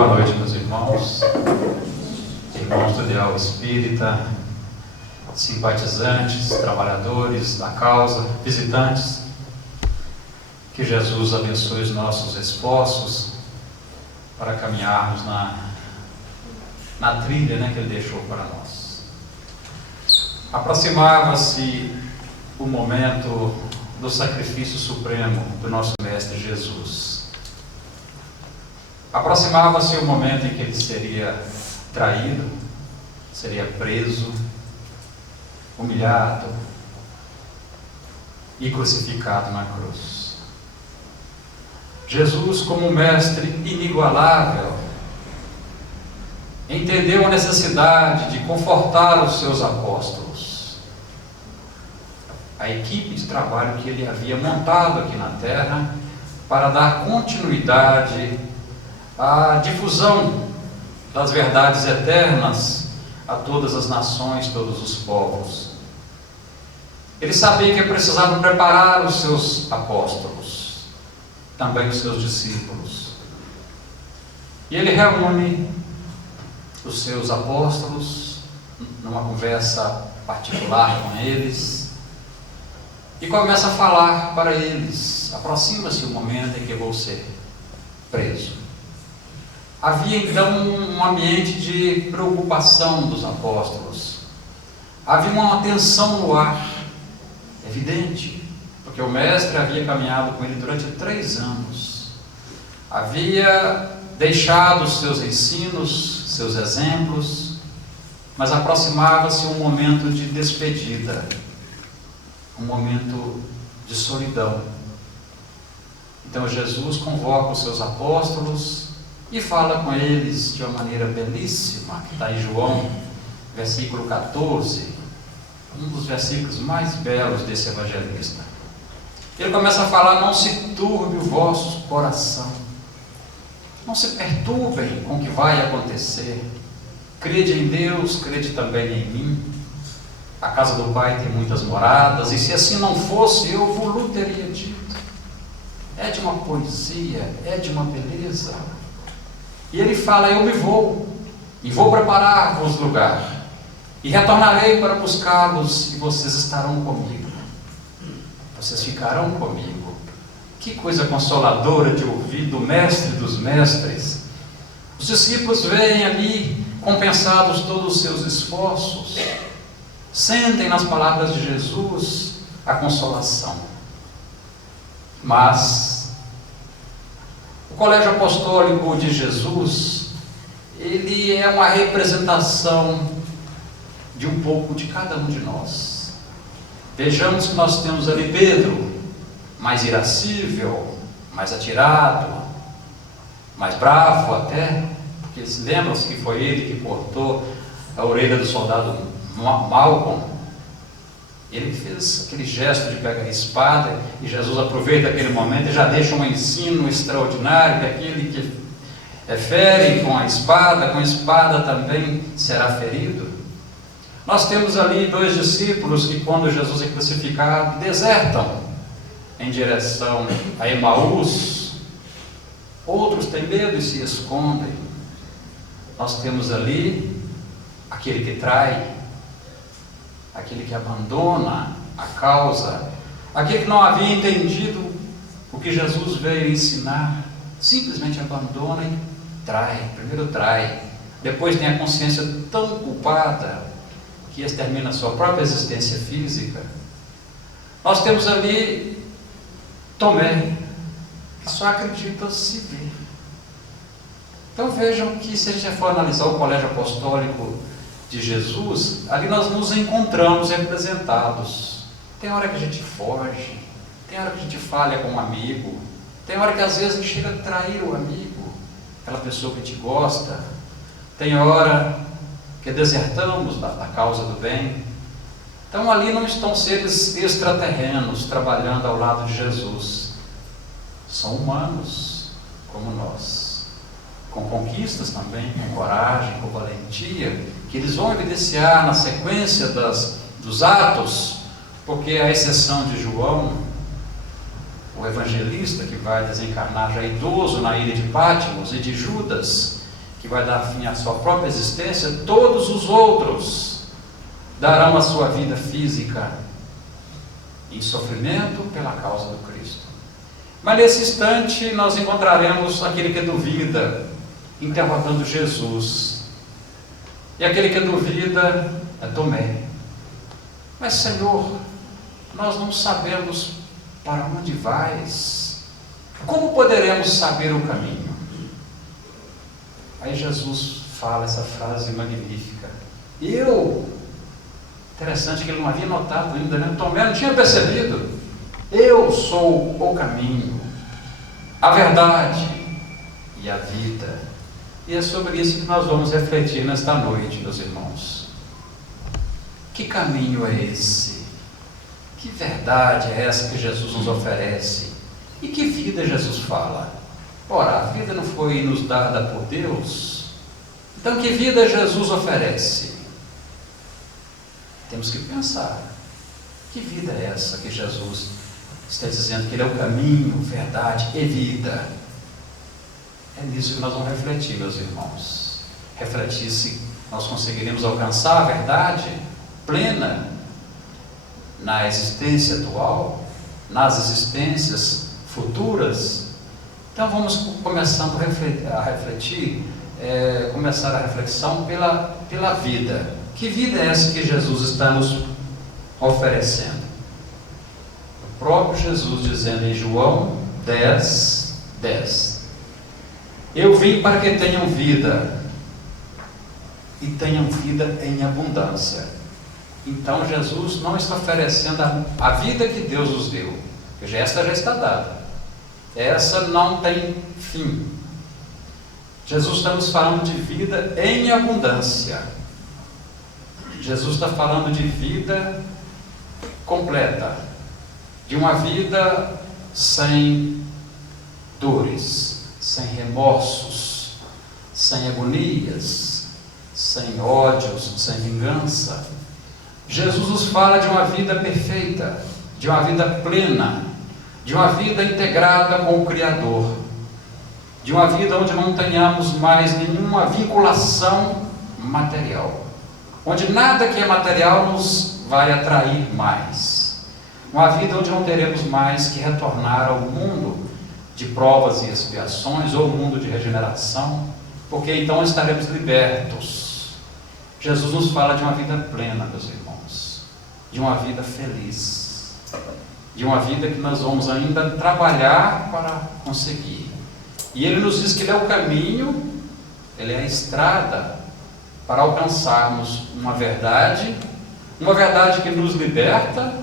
Boa noite, meus irmãos, irmãos do Ideal Espírita, simpatizantes, trabalhadores da causa, visitantes. Que Jesus abençoe os nossos esforços para caminharmos na trilha, que Ele deixou para nós. Aproximava-se o momento do sacrifício supremo do nosso Mestre Jesus. Aproximava-se o momento em que Ele seria traído, seria preso, humilhado e crucificado na cruz. Jesus, como mestre inigualável, entendeu a necessidade de confortar os seus apóstolos. A equipe de trabalho que Ele havia montado aqui na terra para dar continuidade à difusão das verdades eternas a todas as nações, todos os povos. Ele sabia que precisava preparar os seus apóstolos, também os seus discípulos. E Ele reúne os seus apóstolos numa conversa particular com eles e começa a falar para eles: aproxima-se o momento em que eu vou ser preso. Havia então um ambiente de preocupação dos apóstolos. Havia uma tensão no ar, evidente, porque o Mestre havia caminhado com ele durante 3 anos. Havia deixado os seus ensinos, seus exemplos, mas aproximava-se um momento de despedida, um momento de solidão. Então Jesus convoca os seus apóstolos e fala com eles de uma maneira belíssima, que está em João, versículo 14, um dos versículos mais belos desse evangelista. Ele começa a falar: não se turbe o vosso coração, não se perturbem com o que vai acontecer, crede em Deus, crede também em mim. A casa do Pai tem muitas moradas, e se assim não fosse, eu vos teria dito. É de uma poesia, é de uma beleza. E ele fala: eu me vou, e vou preparar-vos lugar, e retornarei para buscá-los, e vocês estarão comigo. Vocês ficarão comigo. Que coisa consoladora de ouvir do Mestre dos Mestres. Os discípulos veem ali compensados todos os seus esforços, sentem nas palavras de Jesus a consolação. Mas o colégio apostólico de Jesus, ele é uma representação de um pouco de cada um de nós. Vejamos que nós temos ali Pedro, mais irascível, mais atirado, mais bravo até, porque lembram-se que foi ele que cortou a orelha do soldado Malcolm. Ele fez aquele gesto de pegar a espada, e Jesus aproveita aquele momento e já deixa um ensino extraordinário, que aquele que fere com a espada também será ferido. Nós temos ali 2 discípulos que, quando Jesus é crucificado, desertam em direção a Emaús. Outros têm medo e se escondem. Nós temos ali aquele que trai, aquele que abandona a causa, aquele que não havia entendido o que Jesus veio ensinar, simplesmente abandona e trai. Primeiro trai, depois tem a consciência tão culpada que extermina a sua própria existência física. Nós temos ali Tomé, que só acredita se ver. Então vejam que, se a gente for analisar o colégio apostólico de Jesus, ali nós nos encontramos representados. Tem hora que a gente foge, tem hora que a gente falha com um amigo, tem hora que às vezes a gente chega a trair o amigo, aquela pessoa que a gente gosta, tem hora que desertamos da causa do bem. Então ali não estão seres extraterrenos trabalhando ao lado de Jesus, são humanos como nós, com conquistas também, com coragem, com valentia, que eles vão evidenciar na sequência dos atos, porque à exceção de João, o evangelista que vai desencarnar já idoso na ilha de Patmos, e de Judas, que vai dar fim à sua própria existência, todos os outros darão a sua vida física em sofrimento pela causa do Cristo. Mas nesse instante nós encontraremos aquele que duvida, interrogando Jesus. E aquele que duvida é Tomé. Mas Senhor, nós não sabemos para onde vais. Como poderemos saber o caminho? Aí Jesus fala essa frase magnífica. Interessante que ele não havia notado ainda, né? Tomé não tinha percebido. Eu sou o caminho, a verdade e a vida. E é sobre isso que nós vamos refletir nesta noite, meus irmãos. Que caminho é esse? Que verdade é essa que Jesus nos oferece? E que vida Jesus fala? Ora, a vida não foi nos dada por Deus? Então que vida Jesus oferece? Temos que pensar. Que vida é essa que Jesus está dizendo que Ele é o caminho, verdade e vida? É nisso que nós vamos refletir, meus irmãos. Refletir se nós conseguiremos alcançar a verdade plena na existência atual, nas existências futuras. Então vamos começando a refletir, começar a reflexão pela vida. Que vida é essa que Jesus está nos oferecendo? O próprio Jesus dizendo em João 10:10: Eu vim para que tenham vida, e tenham vida em abundância. Então Jesus não está oferecendo a vida que Deus nos deu, porque esta já está dada. Essa não tem fim. Jesus está nos falando de vida em abundância. Jesus está falando de vida completa, de uma vida sem dores, sem remorsos, sem agonias, sem ódios, sem vingança. Jesus nos fala de uma vida perfeita, de uma vida plena, de uma vida integrada com o Criador, de uma vida onde não tenhamos mais nenhuma vinculação material, onde nada que é material nos vai atrair mais, uma vida onde não teremos mais que retornar ao mundo de provas e expiações, ou mundo de regeneração, porque então estaremos libertos. Jesus nos fala de uma vida plena, meus irmãos, de uma vida feliz, de uma vida que nós vamos ainda trabalhar para conseguir. E Ele nos diz que Ele é o caminho, Ele é a estrada para alcançarmos uma verdade que nos liberta,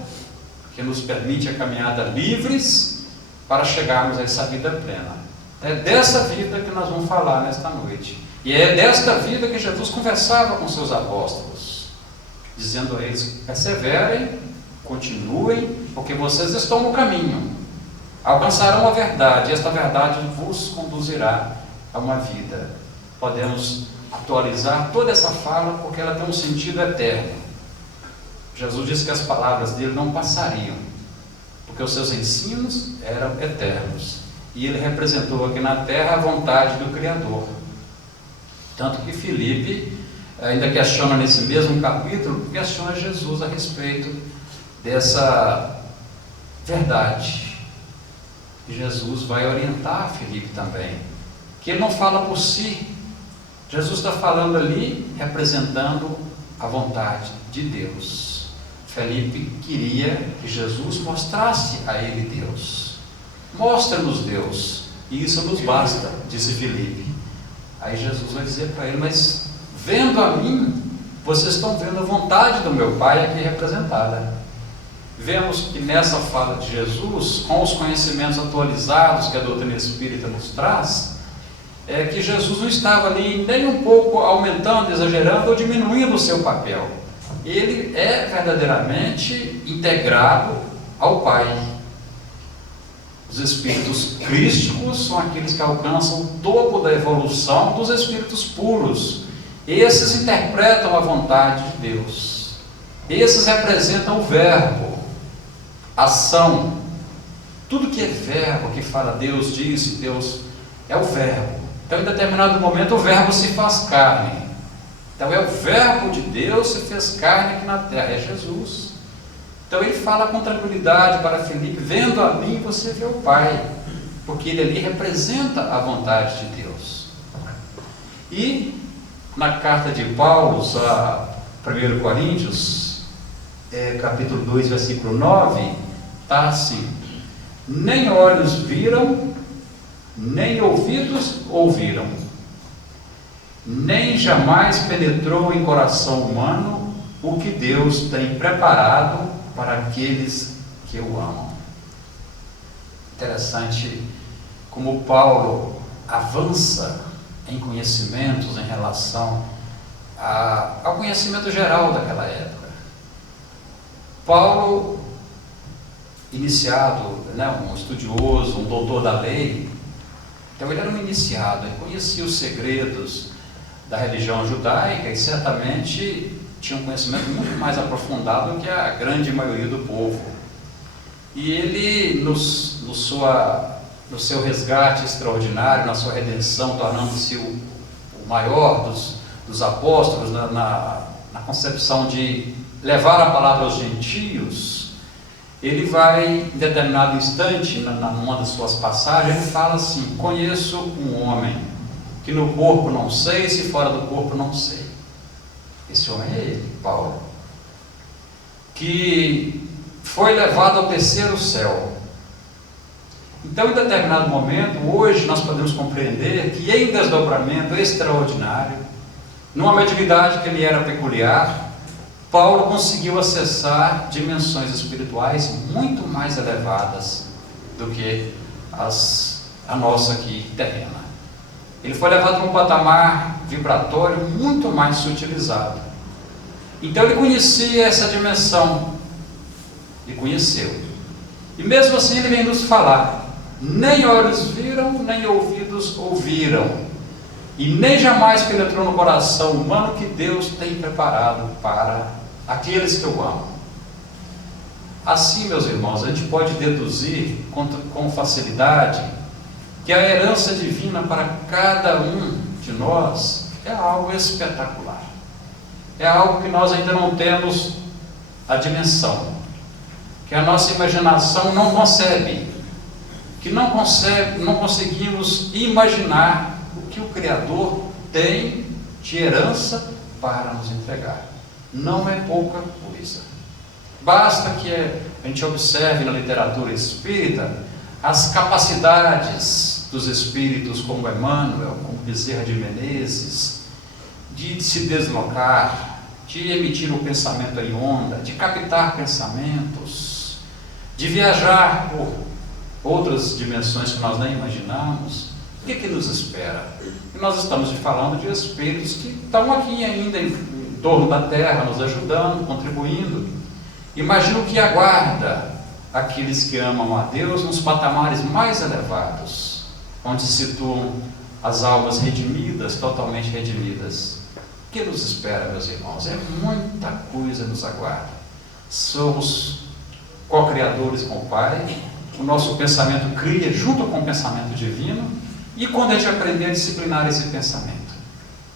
que nos permite a caminhada livres para chegarmos a essa vida plena. É dessa vida que nós vamos falar nesta noite. E é desta vida que Jesus conversava com seus apóstolos, dizendo a eles: perseverem, continuem, porque vocês estão no caminho, alcançarão a verdade, e esta verdade vos conduzirá a uma vida. Podemos atualizar toda essa fala porque ela tem um sentido eterno. Jesus disse que as palavras dele não passariam, porque os seus ensinos eram eternos, e ele representou aqui na terra a vontade do Criador. Tanto que Filipe ainda questiona nesse mesmo capítulo, questiona Jesus a respeito dessa verdade. E Jesus vai orientar Filipe também, que ele não fala por si. Jesus está falando ali, representando a vontade de Deus. Filipe queria que Jesus mostrasse a ele Deus. Mostra-nos Deus, e isso nos basta, disse Filipe. Aí Jesus vai dizer para ele: mas vendo a mim, vocês estão vendo a vontade do meu Pai aqui representada. Vemos que nessa fala de Jesus, com os conhecimentos atualizados que a doutrina espírita nos traz, é que Jesus não estava ali nem um pouco aumentando, exagerando ou diminuindo o seu papel. Ele é verdadeiramente integrado ao Pai. Os espíritos crísticos são aqueles que alcançam o topo da evolução dos espíritos puros. Esses interpretam a vontade de Deus. Esses representam o verbo, ação. Tudo que é verbo, que fala Deus disse, Deus é o verbo. Então, em determinado momento, o Verbo se faz carne. Então, é o Verbo de Deus que se fez carne aqui na terra, é Jesus. Então, ele fala com tranquilidade para Filipe: vendo a mim, você vê o Pai, porque ele ali representa a vontade de Deus. E na carta de Paulo a 1 Coríntios, capítulo 2, versículo 9, está assim: nem olhos viram, nem ouvidos ouviram, nem jamais penetrou em coração humano o que Deus tem preparado para aqueles que o amam. Interessante como Paulo avança em conhecimentos em relação ao conhecimento geral daquela época. Paulo, iniciado, um estudioso, um doutor da lei, então ele era um iniciado, ele conhecia os segredos da religião judaica e certamente tinha um conhecimento muito mais aprofundado do que a grande maioria do povo. E ele, no seu resgate extraordinário, na sua redenção, tornando-se o maior dos apóstolos, na concepção de levar a palavra aos gentios, ele vai, em determinado instante, numa das suas passagens, ele fala assim: conheço um homem que no corpo não sei, se fora do corpo não sei. Esse homem é ele, Paulo, que foi levado ao terceiro céu. Então, em determinado momento, hoje nós podemos compreender que em desdobramento extraordinário, numa mediunidade que lhe era peculiar, Paulo conseguiu acessar dimensões espirituais muito mais elevadas do que a nossa aqui terrena. Ele foi levado para um patamar vibratório muito mais sutilizado. Então ele conhecia essa dimensão, e conheceu. E mesmo assim ele vem nos falar: nem olhos viram, nem ouvidos ouviram, e nem jamais penetrou no coração humano que Deus tem preparado para aqueles que o amam. Assim, meus irmãos, a gente pode deduzir com facilidade que a herança divina para cada um de nós é algo espetacular. É algo que nós ainda não temos a dimensão, que a nossa imaginação não concebe, que não conseguimos imaginar o que o Criador tem de herança para nos entregar. Não é pouca coisa. Basta que a gente observe na literatura espírita as capacidades dos espíritos como Emmanuel, como Bezerra de Menezes, de se deslocar, de emitir o pensamento em onda, de captar pensamentos, de viajar por outras dimensões que nós nem imaginamos. O que nos espera? E nós estamos falando de espíritos que estão aqui ainda em torno da Terra, nos ajudando, contribuindo. Imagina o que aguarda aqueles que amam a Deus nos patamares mais elevados, onde se situam as almas redimidas, totalmente redimidas. O que nos espera, meus irmãos? É muita coisa nos aguarda. Somos co-criadores com o Pai, o nosso pensamento cria junto com o pensamento divino, e quando a gente aprender a disciplinar esse pensamento,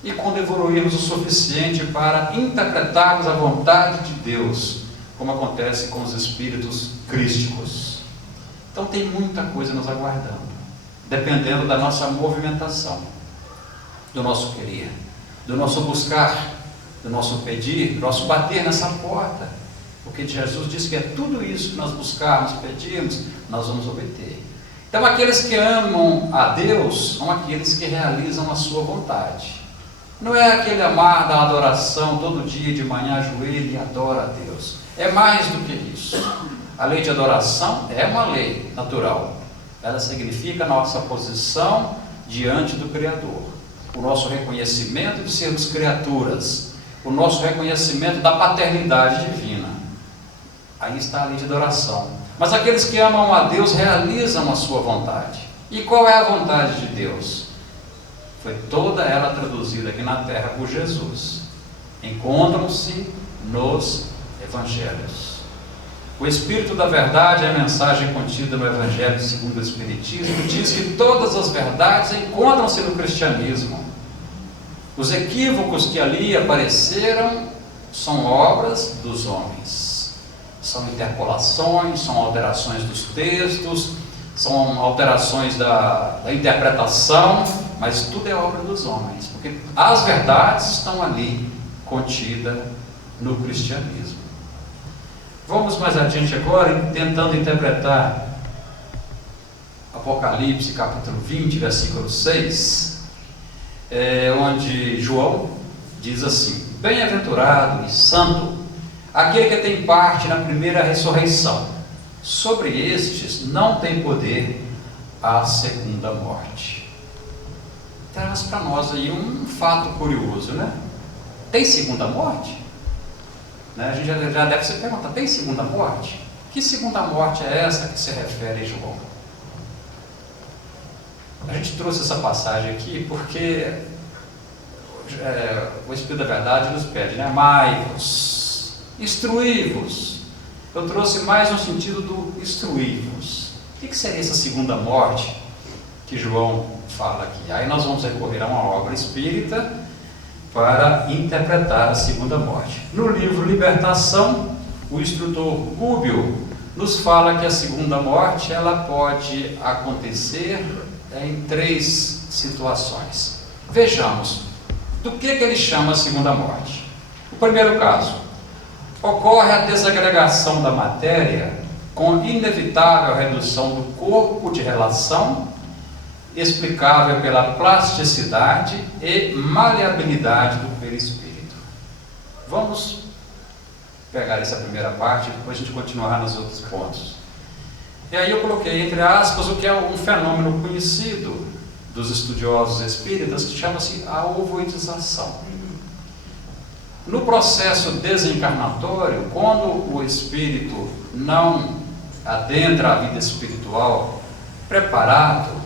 e quando evoluirmos o suficiente para interpretarmos a vontade de Deus, como acontece com os espíritos crísticos. Então tem muita coisa nos aguardando, dependendo da nossa movimentação, do nosso querer, do nosso buscar, do nosso pedir, do nosso bater nessa porta, porque Jesus disse que é tudo isso que nós buscarmos, pedirmos, nós vamos obter. Então aqueles que amam a Deus são aqueles que realizam a sua vontade. Não é aquele amar da adoração, todo dia de manhã ajoelha e adora a Deus. É mais do que isso. A lei de adoração é uma lei natural. Ela significa a nossa posição diante do Criador, o nosso reconhecimento de sermos criaturas, o nosso reconhecimento da paternidade divina. Aí está a lei de adoração. Mas aqueles que amam a Deus realizam a sua vontade. E qual é a vontade de Deus? Foi toda ela traduzida aqui na terra por Jesus. Encontram-se nos Evangelhos. O Espírito da Verdade, a mensagem contida no Evangelho segundo o Espiritismo, diz que todas as verdades encontram-se no cristianismo. Os equívocos que ali apareceram são obras dos homens. São interpolações, são alterações dos textos, são alterações da interpretação, mas tudo é obra dos homens, porque as verdades estão ali contidas no cristianismo. Vamos mais adiante agora, tentando interpretar Apocalipse capítulo 20, versículo 6, onde João diz assim: bem-aventurado e santo aquele que tem parte na primeira ressurreição. Sobre estes não tem poder a segunda morte. Traz para nós aí um fato curioso, né? Tem segunda morte? A gente já deve se perguntar, tem segunda morte? Que segunda morte é essa que se refere a João? A gente trouxe essa passagem aqui porque o Espírito da Verdade nos pede, né? Amai-vos, instruí-vos. Eu trouxe mais no sentido do instruí-vos. O que seria essa segunda morte que João fala aqui? Aí nós vamos recorrer a uma obra espírita para interpretar a segunda morte. No livro Libertação, o instrutor Rúbio nos fala que a segunda morte ela pode acontecer em 3 situações. Vejamos, do que ele chama a segunda morte? O primeiro caso, ocorre a desagregação da matéria com inevitável redução do corpo de relação, explicável pela plasticidade e maleabilidade do perispírito. Vamos pegar essa primeira parte e depois a gente continuar nos outros pontos. E aí eu coloquei entre aspas o que é um fenômeno conhecido dos estudiosos espíritas que chama-se a ovoidização. No processo desencarnatório, quando o espírito não adentra a vida espiritual preparado,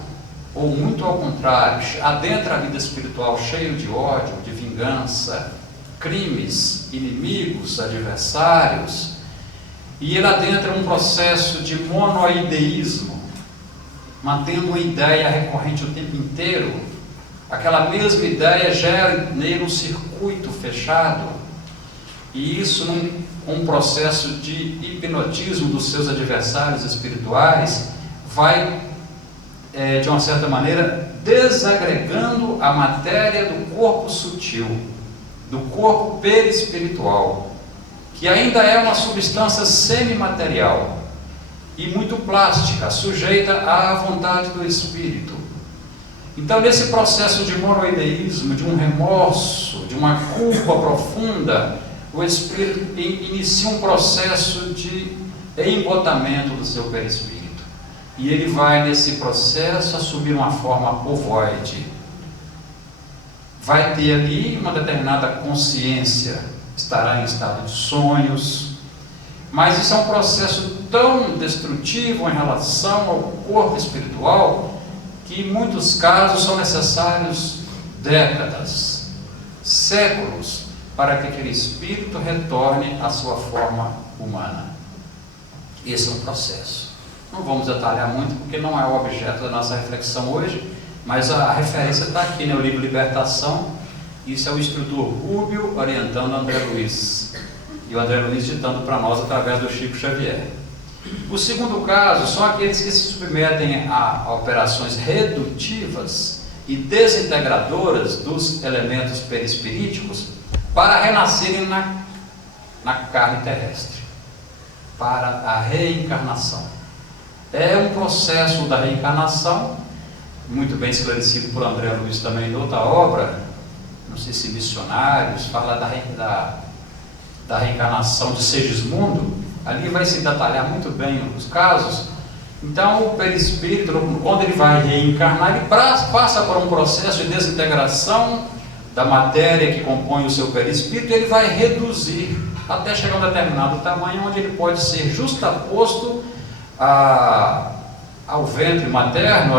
ou muito ao contrário, adentra a vida espiritual cheio de ódio, de vingança, crimes, inimigos, adversários, e ele adentra um processo de monoideísmo, mantendo uma ideia recorrente o tempo inteiro. Aquela mesma ideia gera nele um circuito fechado, e isso num processo de hipnotismo dos seus adversários espirituais vai de uma certa maneira desagregando a matéria do corpo sutil, do corpo perispiritual, que ainda é uma substância semimaterial e muito plástica, sujeita à vontade do espírito. Então, nesse processo de monoideísmo, de um remorso, de uma culpa profunda, o espírito inicia um processo de embotamento do seu perispírito. E ele vai, nesse processo, assumir uma forma ovoide. Vai ter ali uma determinada consciência, estará em estado de sonhos, mas isso é um processo tão destrutivo em relação ao corpo espiritual que em muitos casos são necessários décadas, séculos, para que aquele espírito retorne à sua forma humana. Esse é um processo. Não vamos detalhar muito, porque não é o objeto da nossa reflexão hoje, mas a referência está aqui no livro Libertação. Isso é o instrutor Rúbio orientando André Luiz, e o André Luiz ditando para nós através do Chico Xavier. O segundo caso são aqueles que se submetem a operações redutivas e desintegradoras dos elementos perispiríticos para renascerem na carne terrestre, para a reencarnação. É um processo da reencarnação, muito bem esclarecido por André Luiz também em outra obra, não sei se Missionários, fala da reencarnação de Segismundo. Ali vai se detalhar muito bem os casos. Então, o perispírito, quando ele vai reencarnar, ele passa por um processo de desintegração da matéria que compõe o seu perispírito, e ele vai reduzir até chegar a um determinado tamanho, onde ele pode ser justaposto ao ventre materno,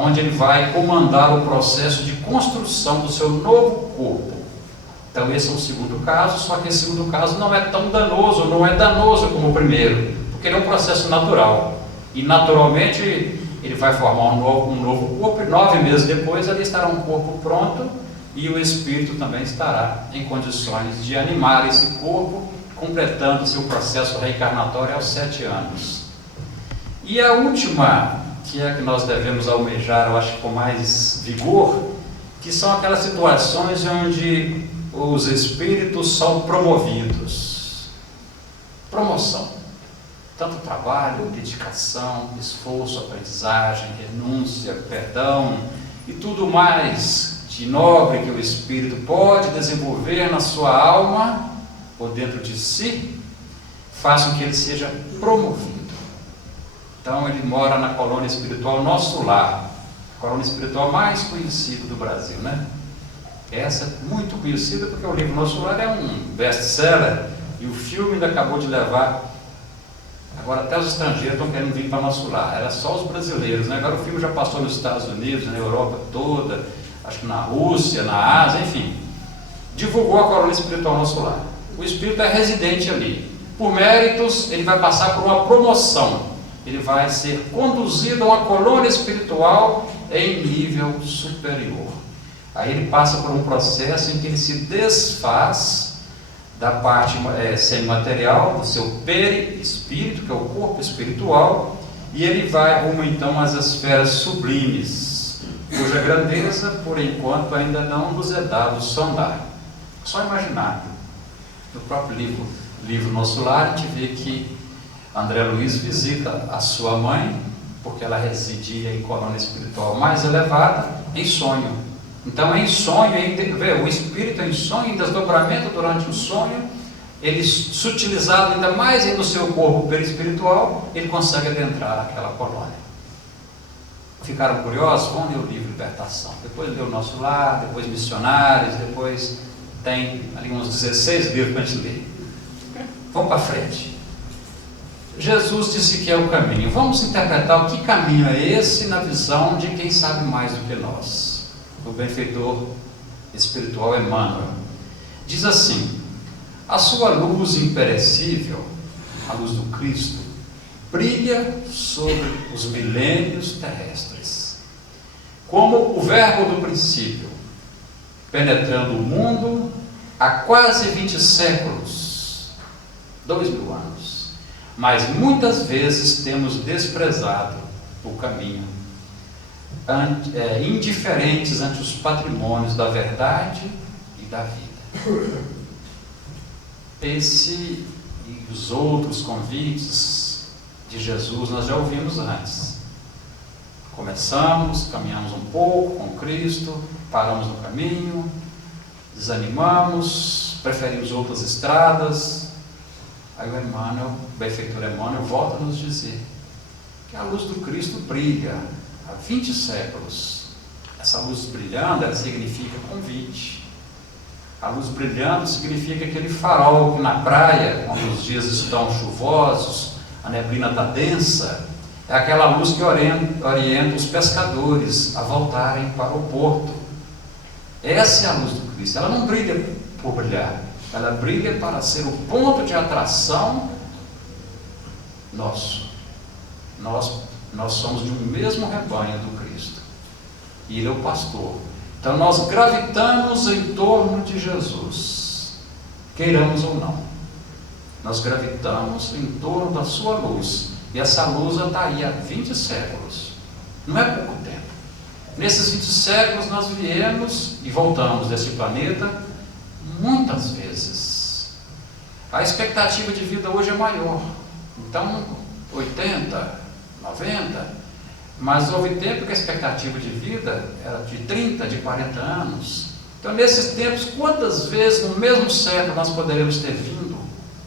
onde ele vai comandar o processo de construção do seu novo corpo. Então esse é o segundo caso, só que esse segundo caso não é tão danoso, não é danoso como o primeiro, porque porque ele é um processo natural, e naturalmente ele vai formar um novo corpo, e 9 meses depois ali estará um corpo pronto, e o espírito também estará em condições de animar esse corpo, completando seu processo reencarnatório aos 7 anos. E a última, que é a que nós devemos almejar, eu acho, com mais vigor, que são aquelas situações onde os espíritos são promovidos. Promoção. Tanto trabalho, dedicação, esforço, aprendizagem, renúncia, perdão e tudo mais de nobre que o espírito pode desenvolver na sua alma ou dentro de si, faz com que ele seja promovido. Então ele mora na colônia espiritual Nosso Lar, a colônia espiritual mais conhecida do Brasil, né? Essa é muito conhecida porque o livro Nosso Lar é um best-seller e o filme ainda acabou de levar. Agora até os estrangeiros estão querendo vir para Nosso Lar, era só os brasileiros, né? Agora o filme já passou nos Estados Unidos, na Europa toda, acho que na Rússia, na Ásia, enfim. Divulgou a colônia espiritual Nosso Lar. O espírito é residente ali. Por méritos, ele vai passar por uma promoção. Ele vai ser conduzido a uma colônia espiritual em nível superior. Aí ele passa por um processo em que ele se desfaz da parte semimaterial, do seu perispírito, que é o corpo espiritual, e ele vai rumo então às esferas sublimes, cuja grandeza, por enquanto, ainda não nos é dado sondar. Só imaginar. No próprio livro Nosso Lar, a gente vê que André Luiz visita a sua mãe, porque ela residia em colônia espiritual mais elevada, em sonho. Então, em sonho, o espírito em sonho, em desdobramento durante o sonho, ele, sutilizado ainda mais no seu corpo perispiritual, ele consegue adentrar aquela colônia. Ficaram curiosos? Vão ler o livro Libertação. Depois lê o Nosso Lar, depois Missionários, depois tem ali uns 16 livros para a gente ler. Vamos para frente. Jesus disse que é o caminho. Vamos interpretar o que caminho é esse na visão de quem sabe mais do que nós. O benfeitor espiritual Emmanuel. Diz assim: a sua luz imperecível, a luz do Cristo, brilha sobre os milênios terrestres, como o verbo do princípio, penetrando o mundo há quase 20 séculos, 2000 anos, mas muitas vezes temos desprezado o caminho, indiferentes ante os patrimônios da verdade e da vida. Esse e os outros convites de Jesus nós já ouvimos antes. Começamos, caminhamos um pouco com Cristo, paramos no caminho, desanimamos, preferimos outras estradas. Aí o benfeitor Emmanuel volta a nos dizer que a luz do Cristo brilha há 20 séculos. Essa luz brilhando, ela significa convite. A luz brilhando significa aquele farol que na praia, quando os dias estão chuvosos, a neblina está densa, é aquela luz que orienta os pescadores a voltarem para o porto. Essa é a luz do Cristo. Ela não brilha por brilhar, ela brilha para ser o ponto de atração nosso. Nós somos de um mesmo rebanho do Cristo, e Ele é o pastor. Então nós gravitamos em torno de Jesus, queiramos ou não. Nós gravitamos em torno da sua luz, e essa luz está aí há 20 séculos, não é pouco tempo. Nesses 20 séculos nós viemos e voltamos desse planeta muitas vezes. A expectativa de vida hoje é maior, então 80, 90, mas houve tempo que a expectativa de vida era de 30, de 40 anos. Então nesses tempos, quantas vezes no mesmo século nós poderemos ter vindo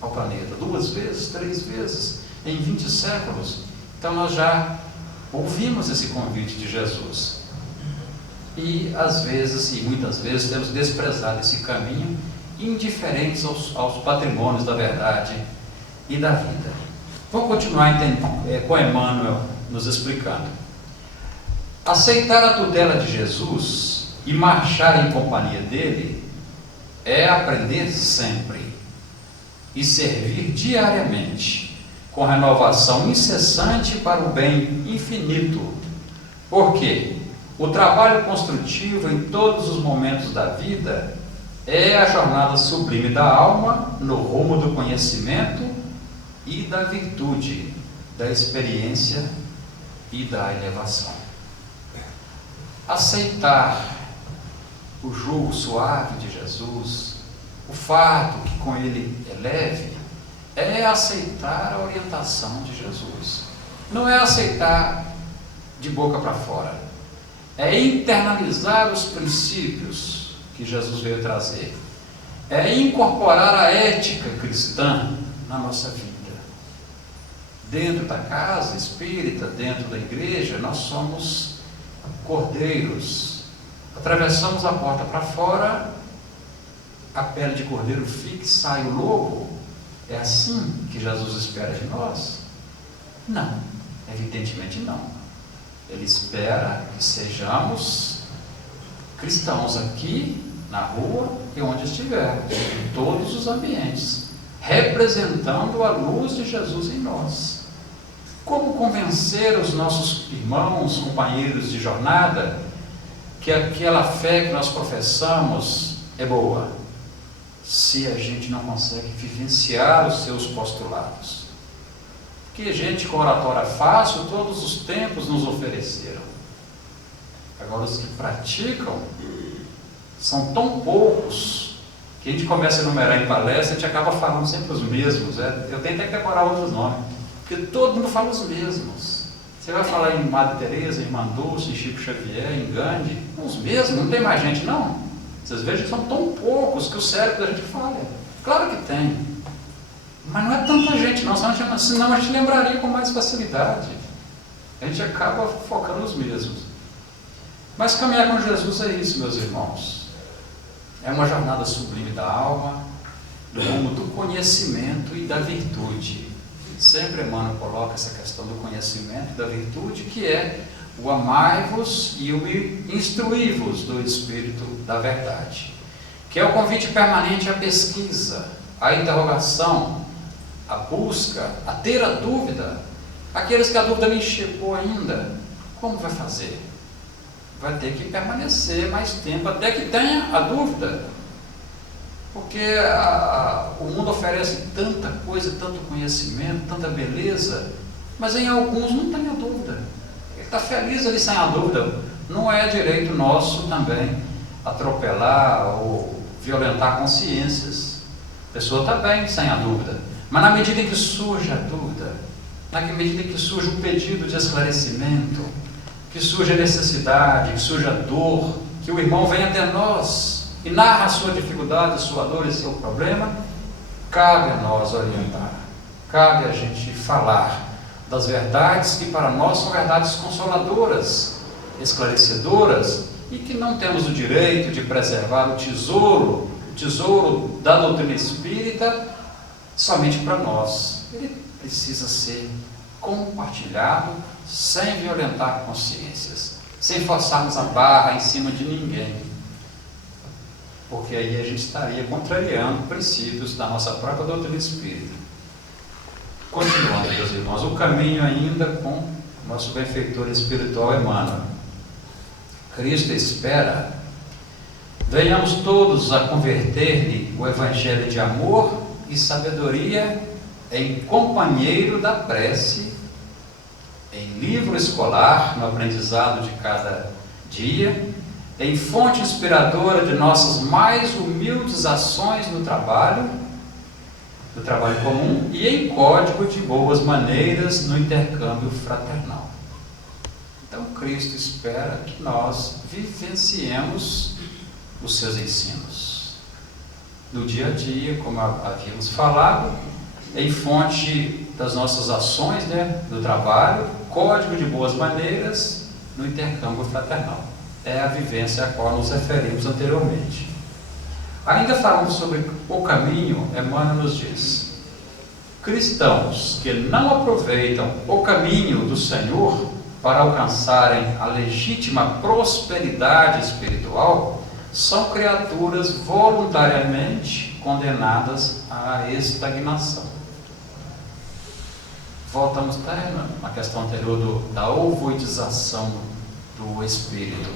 ao planeta? 2 vezes, 3 vezes, em 20 séculos. Então nós já ouvimos esse convite de Jesus. E às vezes, e muitas vezes, temos desprezado esse caminho, indiferentes aos patrimônios da verdade e da vida. Vamos continuar com Emmanuel nos explicando. Aceitar a tutela de Jesus e marchar em companhia dele é aprender sempre e servir diariamente com renovação incessante para o bem infinito. Por quê? O trabalho construtivo em todos os momentos da vida é a jornada sublime da alma no rumo do conhecimento e da virtude, da experiência e da elevação. Aceitar o jugo suave de Jesus, o fardo que com ele é leve, é aceitar a orientação de Jesus. Não é aceitar de boca para fora, é internalizar os princípios que Jesus veio trazer, é incorporar a ética cristã na nossa vida. Dentro da casa espírita, dentro da igreja, nós somos cordeiros. Atravessamos a porta para fora, a pele de cordeiro fica e sai o lobo. É assim que Jesus espera de nós? Não, evidentemente não. Ele espera que sejamos cristãos aqui, na rua e onde estivermos, em todos os ambientes, representando a luz de Jesus em nós. Como convencer os nossos irmãos, companheiros de jornada, que aquela fé que nós professamos é boa, se a gente não consegue vivenciar os seus postulados? Porque gente com oratória fácil, todos os tempos nos ofereceram. Agora, os que praticam são tão poucos que a gente começa a enumerar em palestra, a gente acaba falando sempre os mesmos. Eu tenho até que decorar outros nomes, porque todo mundo fala os mesmos. Você vai falar em Madre Teresa, em Irmã Dulce, em Chico Xavier, em Gandhi, os mesmos, não tem mais gente não. Vocês vejam que são tão poucos que o cérebro da gente falha. Claro que tem, mas não é tanta gente não, senão a gente lembraria com mais facilidade. A gente acaba focando nos mesmos. Mas caminhar com Jesus é isso, meus irmãos. É uma jornada sublime da alma, do rumo do conhecimento e da virtude. Sempre Emmanuel coloca essa questão do conhecimento e da virtude, que é o amai-vos e o instruí-vos do Espírito da Verdade, que é o convite permanente à pesquisa, à interrogação, à busca, a ter a dúvida. Aqueles que a dúvida não enxergou ainda, como vai fazer? Vai ter que permanecer mais tempo até que tenha a dúvida, porque o mundo oferece tanta coisa, tanto conhecimento, tanta beleza, mas em alguns não tem a dúvida. Ele está feliz ali sem a dúvida. Não é direito nosso também atropelar ou violentar consciências. A pessoa está bem sem a dúvida, mas na medida em que surge a dúvida, na medida em que surge o pedido de esclarecimento, que surge a necessidade, que surge a dor, que o irmão vem até nós e narra a sua dificuldade, a sua dor e seu problema, cabe a nós orientar, cabe a gente falar das verdades que para nós são verdades consoladoras, esclarecedoras, e que não temos o direito de preservar o tesouro da doutrina espírita somente para nós. Ele precisa ser compartilhado sem violentar consciências, sem forçarmos a barra em cima de ninguém, porque aí a gente estaria contrariando princípios da nossa própria doutrina espírita. Continuando, meus irmãos, o caminho ainda com nosso benfeitor espiritual Emmanuel. Cristo espera venhamos todos a converter-lhe o evangelho de amor e sabedoria em companheiro da prece, em livro escolar no aprendizado de cada dia, em fonte inspiradora de nossas mais humildes ações no trabalho comum, e em código de boas maneiras no intercâmbio fraternal. Então Cristo espera que nós vivenciemos os seus ensinos no dia a dia, como havíamos falado, em fonte das nossas ações, do trabalho, código de boas maneiras no intercâmbio fraternal. É a vivência a qual nos referimos anteriormente. Ainda falando sobre o caminho, Emmanuel nos diz: cristãos que não aproveitam o caminho do Senhor para alcançarem a legítima prosperidade espiritual são criaturas voluntariamente condenadas à estagnação. voltamos até na questão anterior da ovoidização do espírito.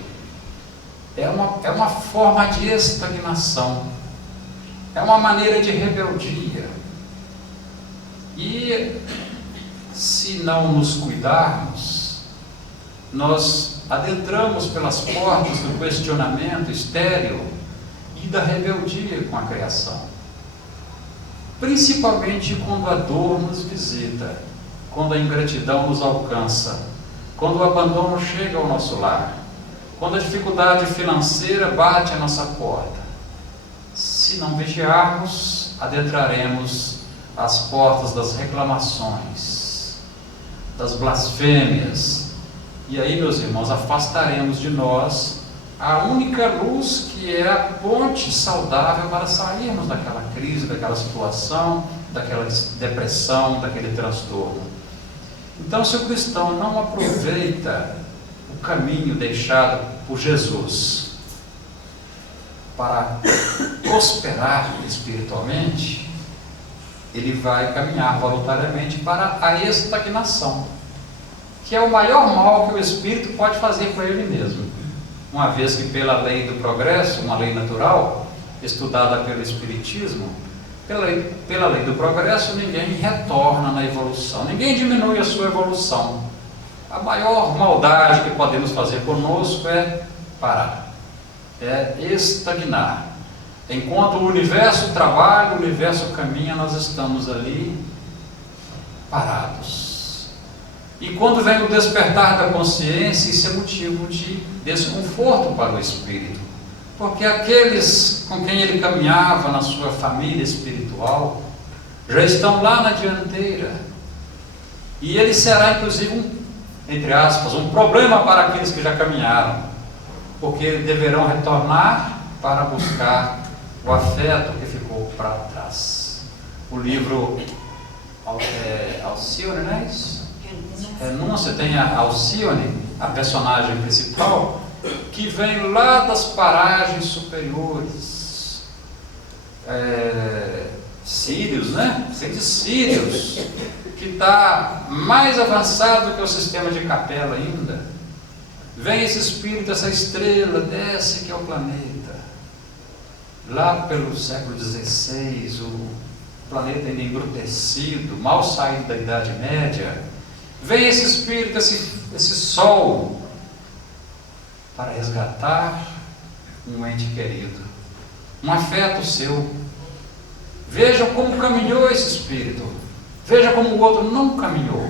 É uma forma de estagnação, é uma maneira de rebeldia. E se não nos cuidarmos, nós adentramos pelas portas do questionamento estéril e da rebeldia com a criação. Principalmente quando a dor nos visita, quando a ingratidão nos alcança, quando o abandono chega ao nosso lar, quando a dificuldade financeira bate à nossa porta. Se não vigiarmos, adentraremos as portas das reclamações, das blasfêmias, e aí, meus irmãos, afastaremos de nós a única luz que é a ponte saudável para sairmos daquela crise, daquela situação, daquela depressão, daquele transtorno. Então, se o cristão não aproveita o caminho deixado por Jesus para prosperar espiritualmente, ele vai caminhar voluntariamente para a estagnação, que é o maior mal que o espírito pode fazer para ele mesmo. Uma vez que pela lei do progresso, uma lei natural, estudada pelo Espiritismo, pela lei do progresso, ninguém retorna na evolução, ninguém diminui a sua evolução. A maior maldade que podemos fazer conosco é parar, é estagnar. Enquanto o universo trabalha, o universo caminha, nós estamos ali parados. E quando vem o despertar da consciência, isso é motivo de desconforto para o espírito, porque aqueles com quem ele caminhava na sua família espiritual já estão lá na dianteira, e ele será inclusive entre aspas, um problema para aqueles que já caminharam, porque deverão retornar para buscar o afeto que ficou para trás. O livro Alcione, não é isso? Renúncia, tem a Alcione, a personagem principal, que vem lá das paragens superiores, Sírios, né? Vem de Sírios, que está mais avançado que o sistema de Capela ainda. Vem esse espírito, essa estrela, desce que é o planeta. Lá pelo século XVI, o planeta ainda embrutecido, mal saído da Idade Média. Vem esse espírito, esse sol, para resgatar um ente querido, um afeto seu. Veja como caminhou esse espírito, veja como o outro não caminhou,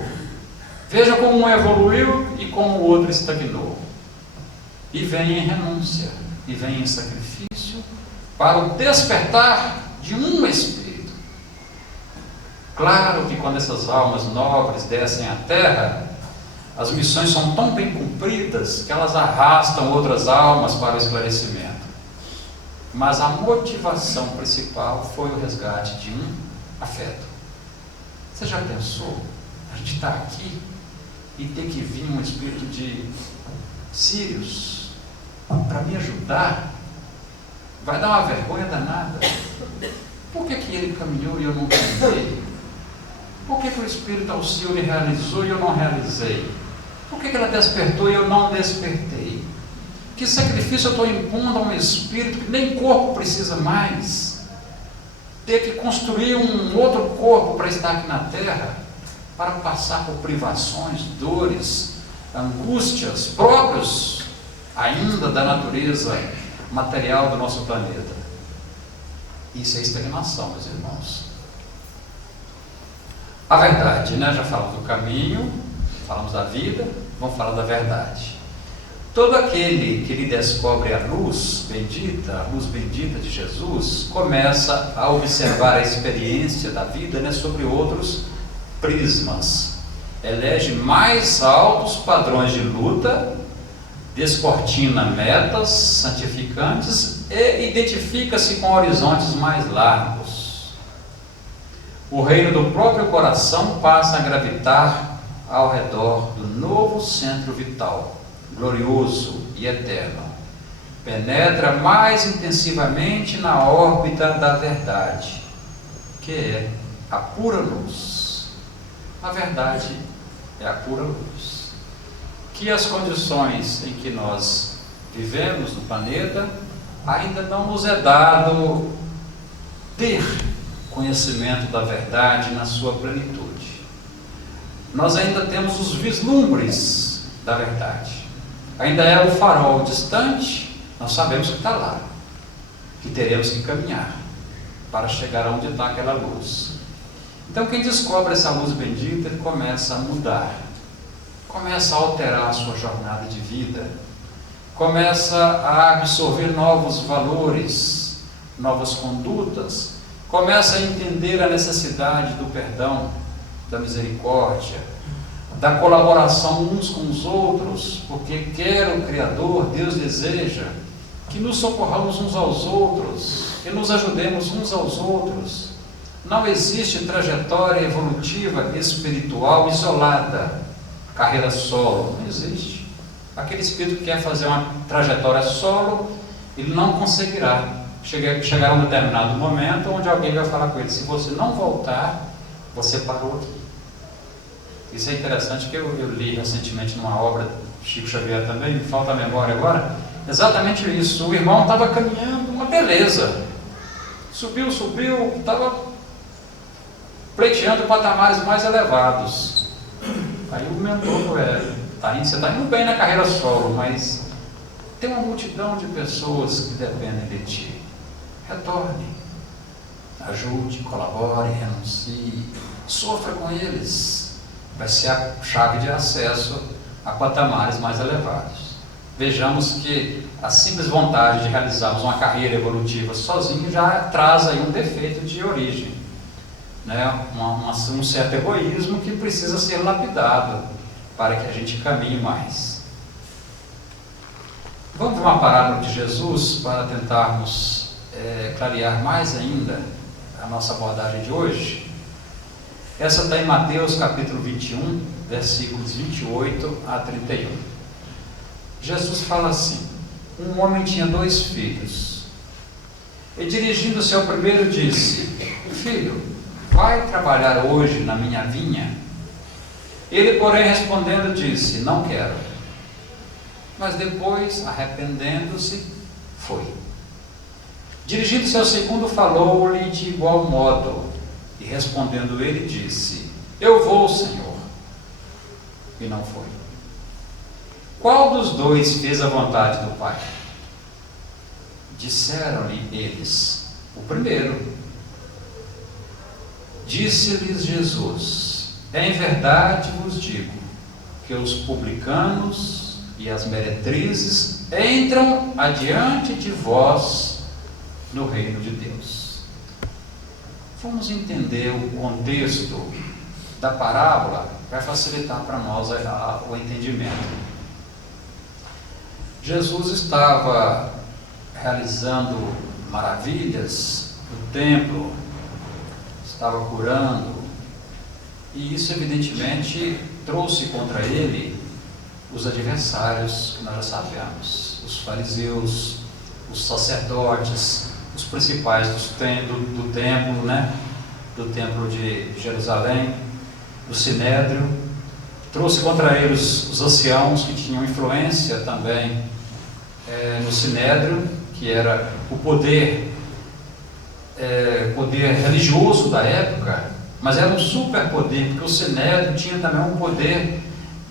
veja como um evoluiu e como o outro estagnou. E vem em renúncia, e vem em sacrifício, para o despertar de um espírito. Claro que quando essas almas nobres descem à terra, as missões são tão bem cumpridas que elas arrastam outras almas para o esclarecimento. Mas a motivação principal foi o resgate de um afeto. Você já pensou? A gente está aqui e tem que vir um espírito de Sírios para me ajudar? Vai dar uma vergonha danada. Por que ele caminhou e eu não caminhei? Por que o espírito Alcione realizou e eu não realizei? Por que ela despertou e eu não despertei? Que sacrifício eu estou impondo a um espírito que nem corpo precisa mais? Ter que construir um outro corpo para estar aqui na Terra, para passar por privações, dores, angústias próprios ainda da natureza material do nosso planeta. Isso é estagnação, meus irmãos. A verdade, né? Já falamos do caminho, falamos da vida, vamos falar da verdade. Todo aquele que lhe descobre a luz bendita de Jesus, começa a observar a experiência da vida, né, sobre outros prismas. Elege mais altos padrões de luta, descortina metas santificantes e identifica-se com horizontes mais largos. O reino do próprio coração passa a gravitar ao redor do novo centro vital, glorioso e eterno. Penetra mais intensivamente na órbita da verdade, que é a pura luz. A verdade é a pura luz. Que as condições em que nós vivemos no planeta ainda não nos é dado ter conhecimento da verdade na sua plenitude. Nós ainda temos os vislumbres da verdade. Ainda é o farol distante, nós sabemos que está lá, que teremos que caminhar para chegar onde está aquela luz. Então quem descobre essa luz bendita, ele começa a mudar, começa a alterar a sua jornada de vida, começa a absorver novos valores, novas condutas, começa a entender a necessidade do perdão, da misericórdia, da colaboração uns com os outros, porque quer o Criador, Deus deseja que nos socorramos uns aos outros, que nos ajudemos uns aos outros. Não existe trajetória evolutiva espiritual isolada, carreira solo, não existe. Aquele espírito que quer fazer uma trajetória solo, ele não conseguirá. Chegar a um determinado momento onde alguém vai falar com ele: se você não voltar, você parou aqui. Isso é interessante, que eu li recentemente numa obra de Chico Xavier também, me falta a memória agora, exatamente isso. O irmão estava caminhando, uma beleza, subiu, estava pleiteando patamares mais elevados. Aí o mentor falou: você está indo bem na carreira solo, mas tem uma multidão de pessoas que dependem de ti. Retorne, ajude, colabore, renuncie, sofra com eles. Vai ser a chave de acesso a patamares mais elevados. Vejamos que a simples vontade de realizarmos uma carreira evolutiva sozinho já traz aí um defeito de origem, né? Um certo egoísmo que precisa ser lapidado para que a gente caminhe mais. Vamos ver uma parábola de Jesus para tentarmos clarear mais ainda a nossa abordagem de hoje. Essa está em Mateus capítulo 21, versículos 28 a 31. Jesus fala assim: um homem tinha 2 filhos, e dirigindo-se ao primeiro disse: filho, vai trabalhar hoje na minha vinha? Ele, porém, respondendo, disse: não quero. Mas depois, arrependendo-se, foi. Dirigindo-se ao segundo, falou-lhe de igual modo, e respondendo ele, disse: eu vou, Senhor. E não foi. Qual dos 2 fez a vontade do Pai? Disseram-lhe eles: o primeiro. Disse-lhes Jesus: em verdade vos digo, que os publicanos e as meretrizes entram adiante de vós no reino de Deus. Vamos entender o contexto da parábola, vai facilitar para nós o entendimento. Jesus estava realizando maravilhas no templo, estava curando, e isso evidentemente trouxe contra ele os adversários que nós já sabemos, os fariseus, os sacerdotes, os principais do templo, né? Do templo de Jerusalém, do Sinédrio. Trouxe contra eles os anciãos, que tinham influência também no Sinédrio, que era o poder religioso da época, mas era um superpoder, porque o Sinédrio tinha também um poder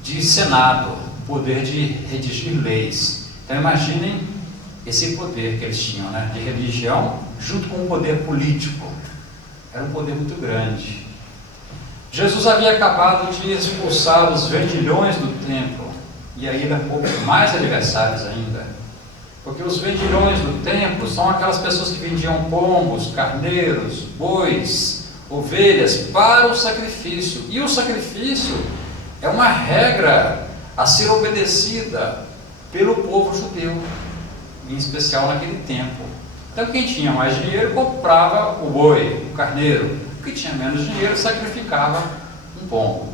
de senado, poder de redigir leis. Então imaginem esse poder que eles tinham, né, de religião, junto com o poder político. Era um poder muito grande. Jesus havia acabado de expulsar os vendilhões do templo, e aí ele arrumou mais adversários ainda, porque os vendilhões do templo são aquelas pessoas que vendiam pombos, carneiros, bois, ovelhas para o sacrifício, e o sacrifício é uma regra a ser obedecida pelo povo judeu, em especial naquele tempo. Então quem tinha mais dinheiro comprava o boi, o carneiro. O que tinha menos dinheiro sacrificava um pombo.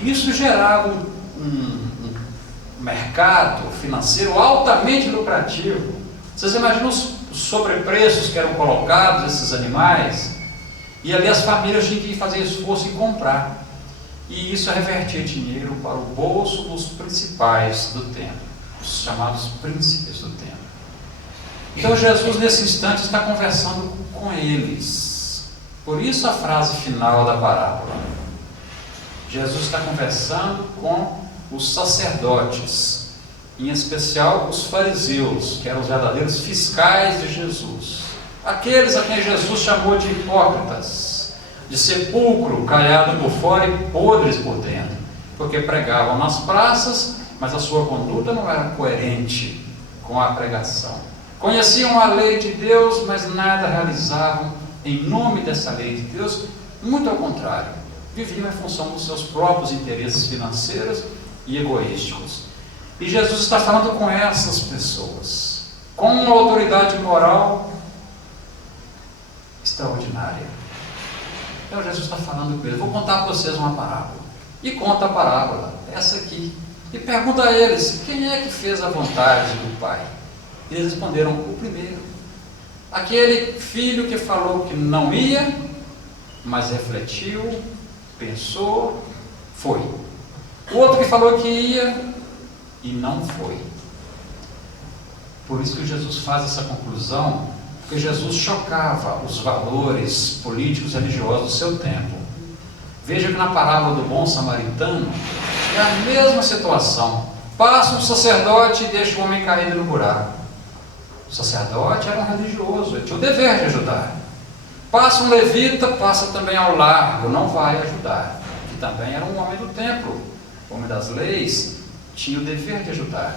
E isso gerava um mercado financeiro altamente lucrativo. Vocês imaginam os sobrepreços que eram colocados esses animais? E ali as famílias tinham que fazer esforço em comprar. E isso revertia dinheiro para o bolso dos principais do templo, os chamados príncipes do templo. Então Jesus nesse instante está conversando com eles. Por isso a frase final da parábola. Jesus está conversando com os sacerdotes, em especial os fariseus, que eram os verdadeiros fiscais de Jesus. Aqueles a quem Jesus chamou de hipócritas, de sepulcro caiado por fora e podres por dentro, porque pregavam nas praças, mas a sua conduta não era coerente com a pregação. Conheciam a lei de Deus, mas nada realizavam em nome dessa lei de Deus, muito ao contrário, viviam em função dos seus próprios interesses financeiros e egoísticos. E Jesus está falando com essas pessoas, com uma autoridade moral extraordinária. Então Jesus está falando com eles: vou contar para vocês uma parábola. E conta a parábola, essa aqui. E pergunta a eles: quem é que fez a vontade do Pai? E eles responderam: o primeiro. Aquele filho que falou que não ia, mas refletiu, pensou, foi. O outro que falou que ia e não foi. Por isso que Jesus faz essa conclusão, porque Jesus chocava os valores políticos e religiosos do seu tempo. Veja que na parábola do bom samaritano é a mesma situação. Passa um sacerdote e deixa o homem caído no buraco. O sacerdote era um religioso, ele tinha o dever de ajudar. Passa um levita, passa também ao largo, não vai ajudar, que também era um homem do templo, homem das leis, tinha o dever de ajudar.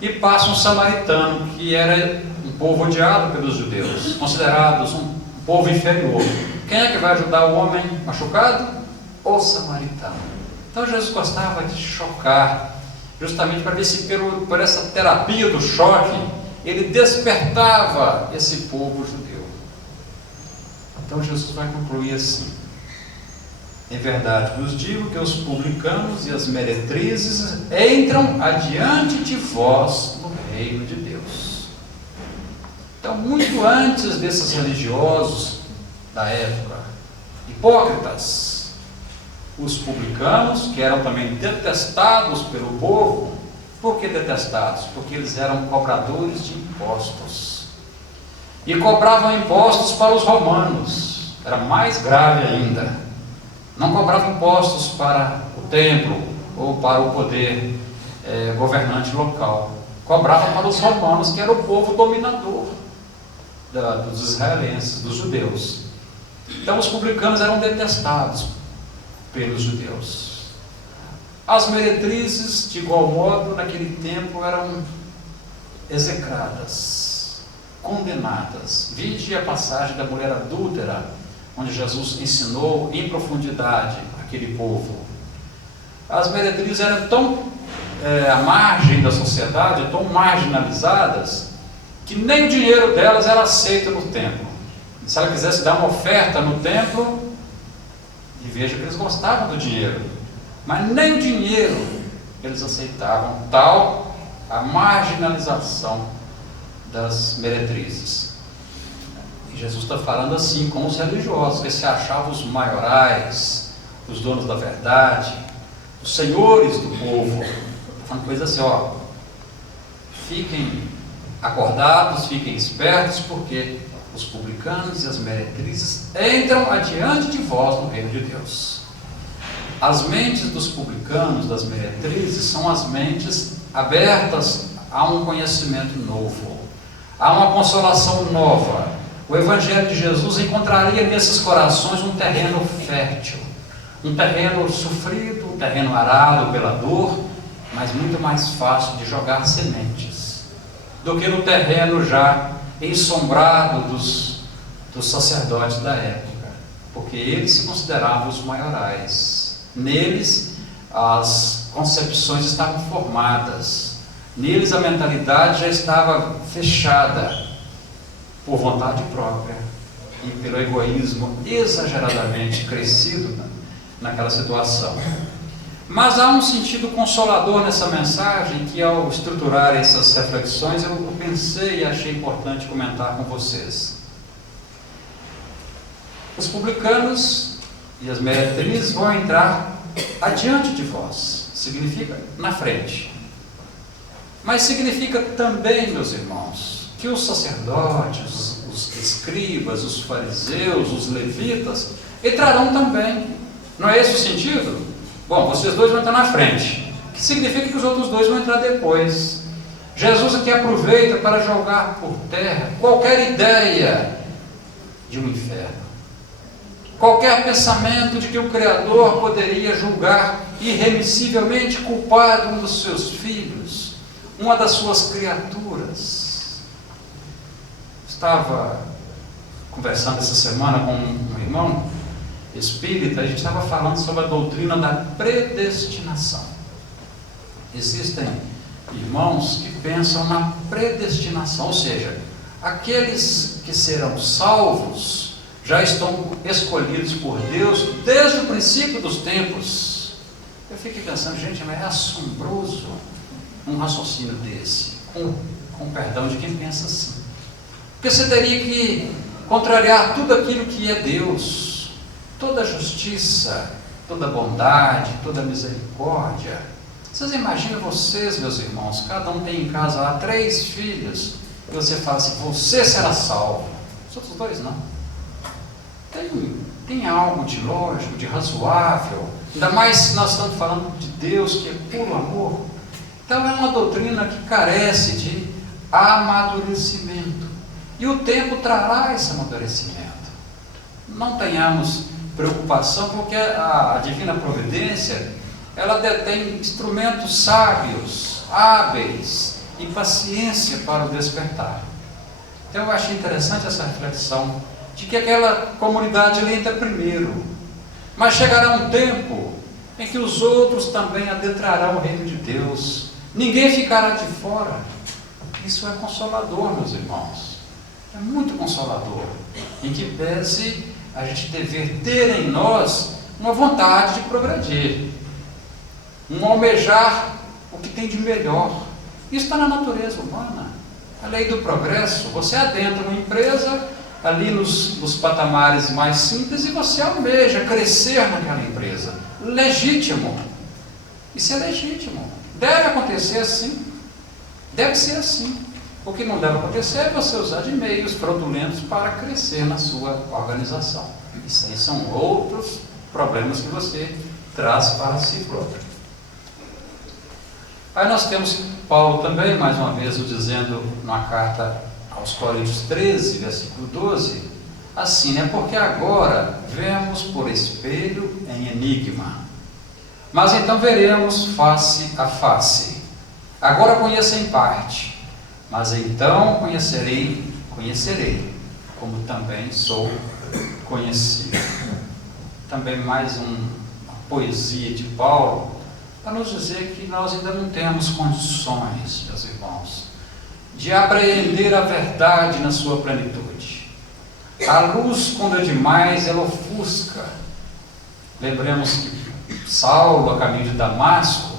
E passa um samaritano, que era um povo odiado pelos judeus, considerados um povo inferior. Quem é que vai ajudar o homem machucado? O samaritano. Então Jesus gostava de chocar, justamente para ver se por essa terapia do choque, ele despertava esse povo judeu. Então Jesus vai concluir assim: em verdade vos digo que os publicanos e as meretrizes entram adiante de vós no reino de Deus. Então, muito antes desses religiosos da época, hipócritas, os publicanos, que eram também detestados pelo povo. Por que detestados? Porque eles eram cobradores de impostos. E cobravam impostos para os romanos. Era mais grave ainda. Não cobravam impostos para o templo ou para o poder governante local. Cobravam para os romanos, que era o povo dominador dos israelenses, dos judeus. Então os publicanos eram detestados pelos judeus. As meretrizes, de igual modo, naquele tempo eram execradas, condenadas. Vide a passagem da mulher adúltera, onde Jesus ensinou em profundidade aquele povo. As meretrizes eram tão à margem da sociedade, tão marginalizadas, que nem o dinheiro delas era aceito no templo. Se ela quisesse dar uma oferta no templo, e veja que eles gostavam do dinheiro, mas nem o dinheiro eles aceitavam, tal a marginalização das meretrizes. E Jesus está falando assim com os religiosos, que se achavam os maiorais, os donos da verdade, os senhores do povo. Está falando coisa assim: fiquem acordados, fiquem espertos, porque os publicanos e as meretrizes entram adiante de vós no reino de Deus. As mentes dos publicanos, das meretrizes, são as mentes abertas a um conhecimento novo, a uma consolação nova. O Evangelho de Jesus encontraria nesses corações um terreno fértil, um terreno sofrido, um terreno arado pela dor, mas muito mais fácil de jogar sementes, do que no terreno já ensombrado dos sacerdotes da época, porque eles se consideravam os maiorais. Neles as concepções estavam formadas, neles a mentalidade já estava fechada por vontade própria e pelo egoísmo exageradamente crescido naquela situação. Mas há um sentido consolador nessa mensagem que, ao estruturar essas reflexões, eu pensei e achei importante comentar com vocês. Os publicanos e as meretrizes vão entrar adiante de vós, significa na frente. Mas significa também, meus irmãos, que os sacerdotes, os escribas, os fariseus, os levitas, entrarão também. Não é esse o sentido? Bom, vocês dois vão entrar na frente, que significa que os outros dois vão entrar depois. Jesus aqui aproveita para jogar por terra qualquer ideia de um inferno, qualquer pensamento de que o Criador poderia julgar irremissivelmente culpado um dos seus filhos, uma das suas criaturas. Estava conversando essa semana com um irmão espírita, a gente estava falando sobre a doutrina da predestinação. Existem irmãos que pensam na predestinação, ou seja, aqueles que serão salvos já estão escolhidos por Deus desde o princípio dos tempos. Eu fiquei pensando, gente, mas é assombroso um raciocínio desse, com perdão de quem pensa assim. Porque você teria que contrariar tudo aquilo que é Deus, toda a justiça, toda a bondade, toda a misericórdia. Vocês imaginam vocês, meus irmãos, cada um tem em casa lá 3 filhos, e você fala assim, você será salvo. Os outros 2 não. Tem algo de lógico, de razoável, ainda mais se nós estamos falando de Deus, que é puro amor. Então é uma doutrina que carece de amadurecimento, e o tempo trará esse amadurecimento. Não tenhamos preocupação, porque a divina providência, ela detém instrumentos sábios, hábeis e paciência para o despertar. Então eu achei interessante essa reflexão, de que aquela comunidade ele entra primeiro, mas chegará um tempo em que os outros também adentrarão o reino de Deus, ninguém ficará de fora. Isso é consolador, meus irmãos, é muito consolador, em que pese a gente dever ter em nós uma vontade de progredir, um almejar o que tem de melhor. Isso está na natureza humana, a lei do progresso. Você adentra uma empresa ali nos patamares mais simples e você almeja crescer naquela empresa. Legítimo, isso é legítimo, deve acontecer assim, deve ser assim. O que não deve acontecer é você usar de meios fraudulentos para crescer na sua organização. Isso aí são outros problemas que você traz para si próprio. Aí nós temos Paulo também, mais uma vez, o dizendo na carta aos Coríntios 13, versículo 12, assim, né? Porque agora vemos por espelho em enigma, mas então veremos face a face. Agora conheço em parte, mas então conhecerei, como também sou conhecido. Também mais uma poesia de Paulo, para nos dizer que nós ainda não temos condições, meus irmãos, de apreender a verdade na sua plenitude. A luz, quando é demais, ela ofusca. Lembremos que Saulo, a caminho de Damasco,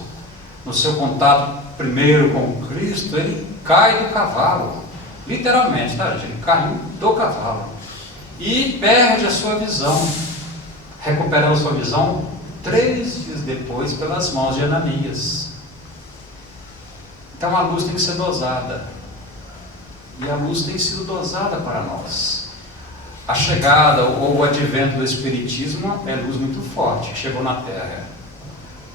no seu contato primeiro com Cristo, ele cai do cavalo, literalmente, tá, gente? Ele caiu do cavalo e perde a sua visão, recuperando a sua visão 3 dias depois pelas mãos de Ananias. Então a luz tem que ser dosada, e a luz tem sido dosada para nós. A chegada ou o advento do Espiritismo é luz muito forte, que chegou na Terra.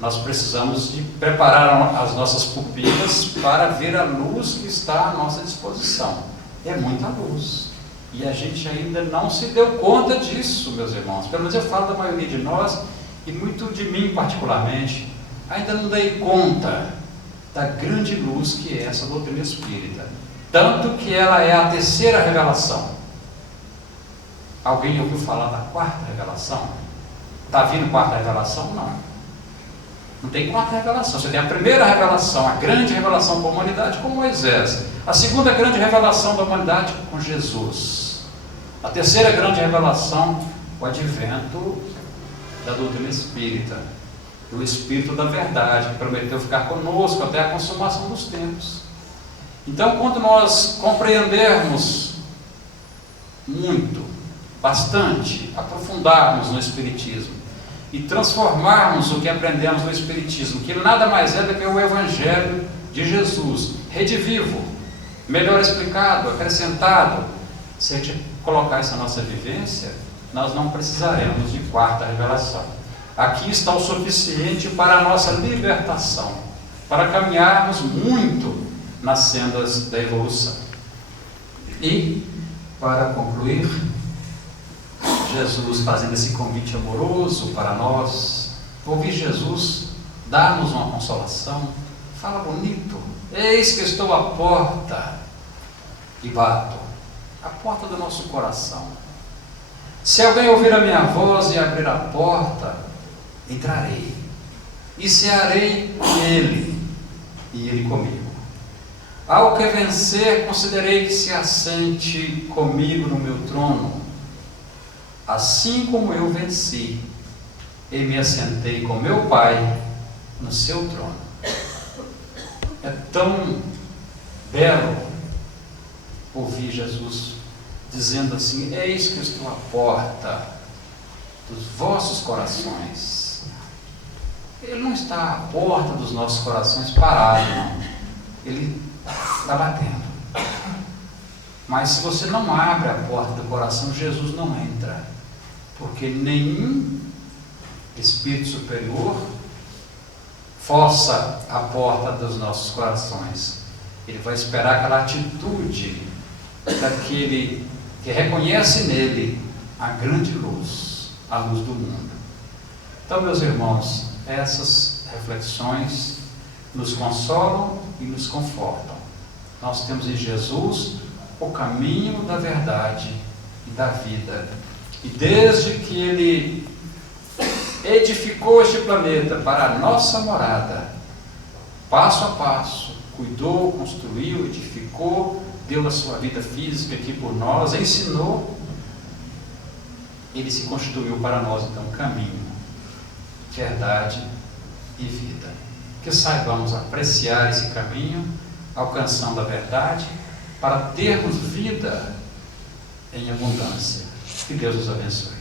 Nós precisamos de preparar as nossas pupilas para ver a luz que está à nossa disposição. É muita luz, e a gente ainda não se deu conta disso, meus irmãos. Pelo menos eu falo da maioria de nós, e muito de mim particularmente, ainda não dei conta da grande luz que é essa doutrina espírita, tanto que ela é a 3ª revelação. Alguém ouviu falar da 4ª revelação? Está vindo 4ª revelação? Não tem 4ª revelação. Você tem a primeira revelação, a grande revelação para a humanidade com Moisés, a segunda grande revelação da humanidade com Jesus, a 3ª grande revelação, o advento da doutrina espírita, do Espírito da verdade, que prometeu ficar conosco até a consumação dos tempos. Então, quando nós compreendermos muito, bastante, aprofundarmos no Espiritismo, e transformarmos o que aprendemos no Espiritismo, que nada mais é do que o Evangelho de Jesus, redivivo, melhor explicado, acrescentado. Se a gente colocar essa nossa vivência, nós não precisaremos de quarta revelação. Aqui está o suficiente para a nossa libertação, para caminharmos muito nas sendas da evolução. E, para concluir, Jesus fazendo esse convite amoroso para nós, ouvir Jesus dar-nos uma consolação, fala bonito: eis que estou à porta e bato, a porta do nosso coração. Se alguém ouvir a minha voz e abrir a porta, entrarei e cearei com ele e ele comigo. Ao que vencer, considerei que se assente comigo no meu trono, assim como eu venci e me assentei com meu Pai no seu trono. É tão belo ouvir Jesus dizendo assim: eis que eu estou à porta dos vossos corações. Ele não está à porta dos nossos corações parado, não. Ele está batendo. Mas se você não abre a porta do coração, Jesus não entra, porque nenhum espírito superior força a porta dos nossos corações. Ele vai esperar aquela atitude daquele que reconhece nele a grande luz, a luz do mundo. Então, meus irmãos, essas reflexões nos consolam e nos confortam. Nós temos em Jesus o caminho da verdade e da vida. E desde que Ele edificou este planeta para a nossa morada, passo a passo, cuidou, construiu, edificou, deu a sua vida física aqui por nós, ensinou, Ele se constituiu para nós então caminho, verdade e vida. Que saibamos apreciar esse caminho, alcançando a verdade, para termos vida em abundância. Que Deus nos abençoe.